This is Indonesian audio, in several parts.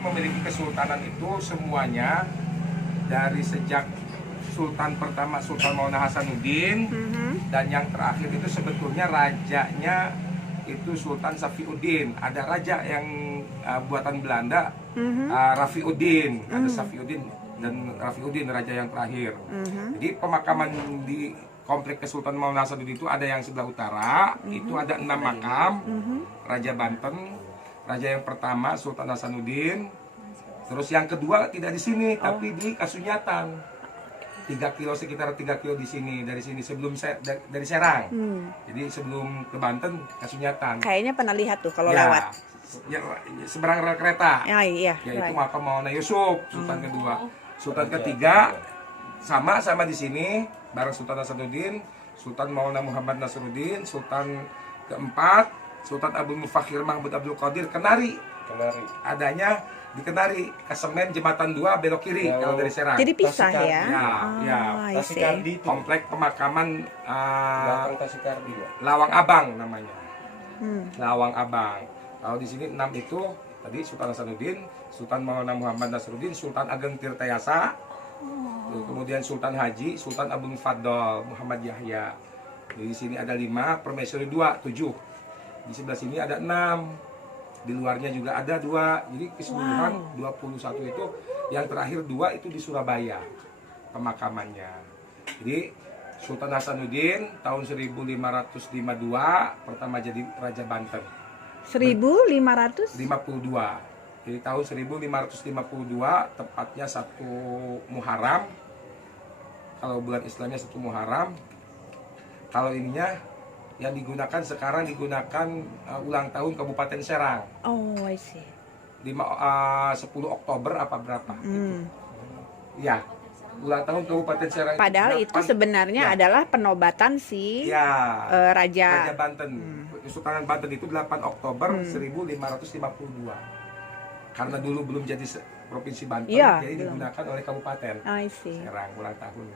memiliki kesultanan itu semuanya dari sejak Sultan pertama Sultan Maulana Hasanuddin dan yang terakhir itu sebetulnya rajanya itu Sultan Safiuddin. Ada raja yang buatan Belanda, Rafiuddin, ada Safiuddin dan Rafiuddin raja yang terakhir. Jadi pemakaman di komplek Kesultanan Maulana Hasanuddin itu ada yang sebelah utara, itu ada 6 makam Raja Banten. Raja yang pertama Sultan Hasanuddin, terus yang kedua tidak di sini tapi di Kasunyatan. 3 kilo, sekitar 3 kilo di sini, dari sini sebelum dari Serang. Jadi sebelum ke Banten Kasunyatan. Kayaknya pernah lihat tuh kalau Ya, lewat. ya, seberang rel kereta. Iya. Yaitu makam Maulana Yusuf, Sultan kedua. Sultan ketiga sama di sini bareng Sultan Hasanuddin, Sultan Maulana Muhammad Nasruddin, Sultan keempat Sultan Abdul Mufakhir Mahmud Abdul Qadir Kenari. Adanya di Kenari, Kesemen Jembatan 2 belok kiri kalau dari Serang. Jadi pisah ya? Ya. I see. Komplek pemakaman Tasikardi ya. Lawang Abang namanya. Lawang Abang. Kalau di sini 6 itu tadi Sultan Hasanuddin, Sultan Maulana Muhammad Nasruddin, Sultan Ageng Tirtayasa, kemudian Sultan Haji, Sultan Abdul Faddal Muhammad Yahya. Di sini ada 5, Permaisuri 2, 7. Di sebelah sini ada 6. Di luarnya juga ada 2. Jadi keseluruhan 21 itu. Yang terakhir 2 itu di Surabaya pemakamannya. Jadi Sultan Hasanuddin tahun 1552 pertama jadi Raja Banten. 1500? 52. Jadi tahun 1552 tepatnya 1 Muharram. Kalau bulan Islamnya 1 Muharram. Kalau ininya yang digunakan sekarang digunakan ulang tahun Kabupaten Serang. Oh, I see. 10 Oktober apa berapa? Gitu. Ya, ulang tahun Kabupaten Serang. Padahal itu sebenarnya adalah penobatan si Raja Banten. Kesultanan Banten itu 8 Oktober 1552. Karena dulu belum jadi provinsi Banten, jadi digunakan oleh Kabupaten I see. Serang ulang tahun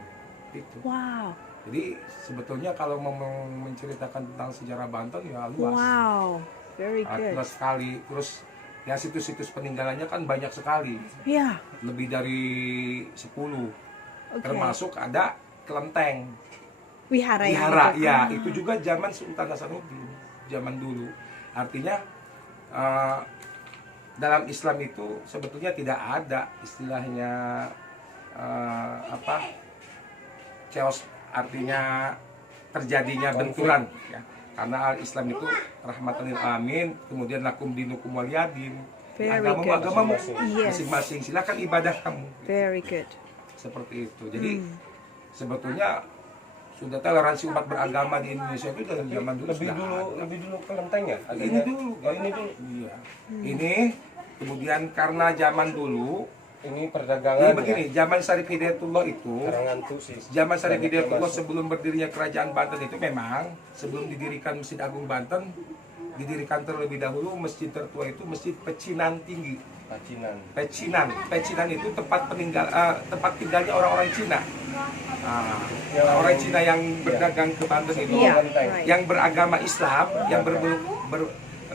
itu. Wow. Jadi sebetulnya kalau mau menceritakan tentang sejarah Banten ya luas. Wow, very good. Luas sekali. Terus ya situs-situs peninggalannya kan banyak sekali. Iya. Lebih dari 10. Termasuk ada kelenteng. Wihara ya, itu juga zaman Sultan Hasanuddin, zaman dulu. Artinya dalam Islam itu sebetulnya tidak ada istilahnya chaos, artinya terjadinya benturan ya. Karena Islam itu rahmatan lil alamin, kemudian lakum dinukum waliyadin. Agamamu masing-masing, silakan ibadah kamu. Very good. Seperti itu. Jadi sebetulnya sudah toleransi umat beragama di Indonesia itu dari zaman dulu. Lebih dulu kelenteng ya? Ini dulu. Iya. Ini kemudian karena zaman dulu ini perdagangan. Jadi begini, zaman Syarif Hidayatullah itu, zaman Syarif Hidayatullah sebelum berdirinya Kerajaan Banten itu memang sebelum didirikan Masjid Agung Banten, didirikan terlebih dahulu masjid tertua itu Masjid Pecinan Tinggi. Pecinan itu tempat tinggalnya orang-orang Cina. Orang Cina yang berdagang ke Banten itu, yang beragama Islam, yang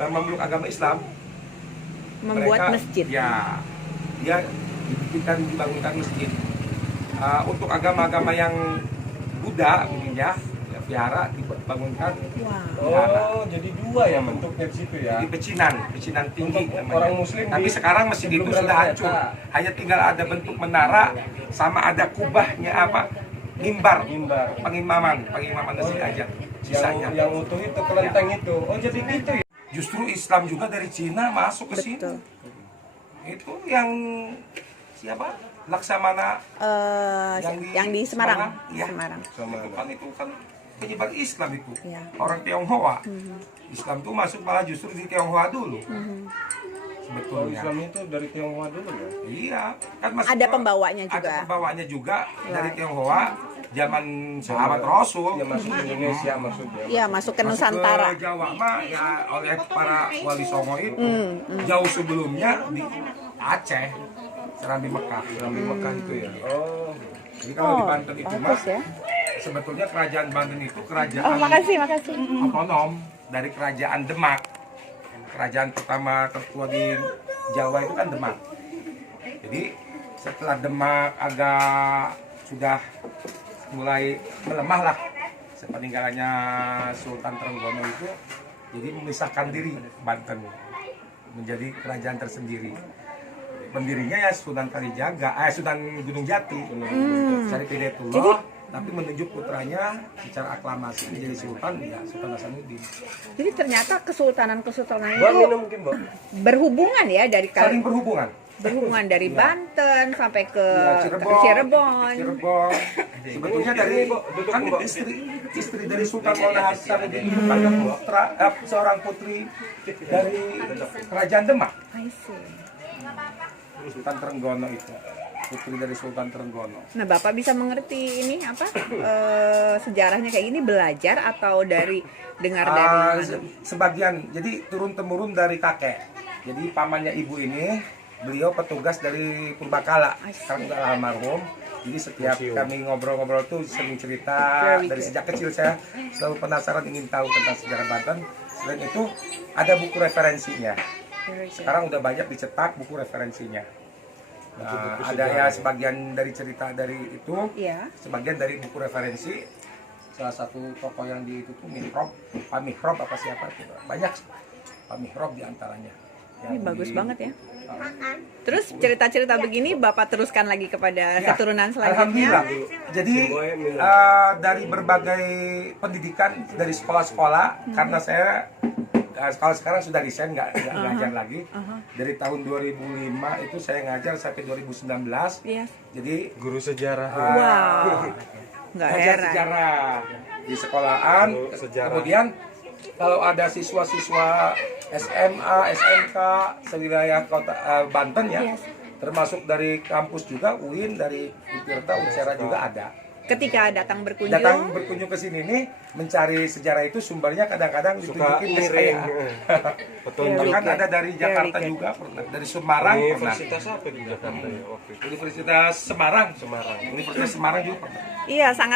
memeluk agama Islam, membuat mereka, masjid. Dia dibangunkan masjid. Untuk agama-agama yang Buddha mungkin ya vihara dibangunkan. Oh, jadi 2 ya bentuknya di situ ya. Di Pecinan Tinggi namanya. Orang Muslim. Tapi sekarang masjid itu sudah hancur. Hanya tinggal ada bentuk menara sama ada kubahnya mimbar. Pengimaman masjid aja. Sisanya. Yang utuh itu kelenteng itu. Oh, jadi gitu ya. Justru Islam juga dari Cina masuk ke sini. Itu yang siapa? Laksamana yang di Semarang. Semarang. Itu kan penyebar Islam itu. Orang Tionghoa. Islam itu masuk malah justru di Tionghoa dulu. Sebetulnya. Islam itu dari Tionghoa dulu ya? Iya. Kan masuk ada pembawanya juga. Ada pembawanya juga dari Tionghoa. Zaman sahabat Rasul. Ya masuk ke Indonesia maksudnya. Iya, masuk ke Nusantara. Masuk ke Jawa mah ya oleh para wali songo itu. Jauh sebelumnya di Aceh, Serambi Mekah itu ya. Oh. Jadi kalau di Banten itu mah sebetulnya kerajaan Banten itu kerajaan makasih. otonom dari kerajaan Demak. Kerajaan pertama tertua di Jawa itu kan Demak. Jadi setelah Demak agak sudah mulai melemah lah sepeninggalannya Sultan Trenggono itu, jadi memisahkan diri Banten menjadi kerajaan tersendiri. Pendirinya ya Sunan Kalijaga, Sunan Gunung Jati, Syarif Hidayatullah, tapi menunjuk putranya secara aklamasi menjadi Sultan, ya Sultan Hasanuddin. Jadi ternyata kesultanan-kesultanan Mbak itu minum mungkin, Mbak. berhubungan ya dari Saling berhubungan. berhubungan dari Banten sampai ke Ya, Cirebon. Sebetulnya dari kan istri dari Sultan Maulana Hasanuddin itu kan seorang putri dari Kerajaan Demak. I see. Sultan Trenggono itu, putri dari Sultan Trenggono. Nah, Bapak bisa mengerti ini apa sejarahnya kayak gini belajar atau dari dengar dari mana? Sebagian, jadi turun temurun dari kakek. Jadi pamannya ibu ini, beliau petugas dari Purbakala, sekarang udah almarhum. Jadi setiap kami ngobrol-ngobrol tuh sering cerita dari sejak kecil saya selalu penasaran ingin tahu tentang sejarah Banten. Selain itu ada buku referensinya. Sekarang udah banyak dicetak buku referensinya. Nah, ada ya sebagian dari cerita dari itu, sebagian dari buku referensi. Salah satu tokoh yang di itu tuh Pak Mihrob apa siapa itu, banyak Pak Mihrob diantaranya. Ini bagus banget ya. Terus cerita-cerita begini Bapak teruskan lagi kepada keturunan selanjutnya. Alhamdulillah. Jadi dari berbagai pendidikan dari sekolah-sekolah, karena saya kalau sekarang sudah resign nggak ngajar lagi. Dari tahun 2005 itu saya ngajar sampai 2019. Jadi Guru sejarah. Wow. Nggak ngajar heran. sejarah di sekolahan. Kemudian kalau ada siswa-siswa SMA, SMK sewilayah kota Banten ya, termasuk dari kampus juga UIN, dari Untirta, Unsera juga ada. Ketika datang berkunjung ke sini nih mencari sejarah itu sumbernya kadang-kadang ditunjukin ke saya. Betul. Bahkan ada dari Jakarta juga pernah, dari Semarang pernah. Universitas apa di Jakarta ya waktu itu? Universitas Semarang juga pernah. Iya, sangat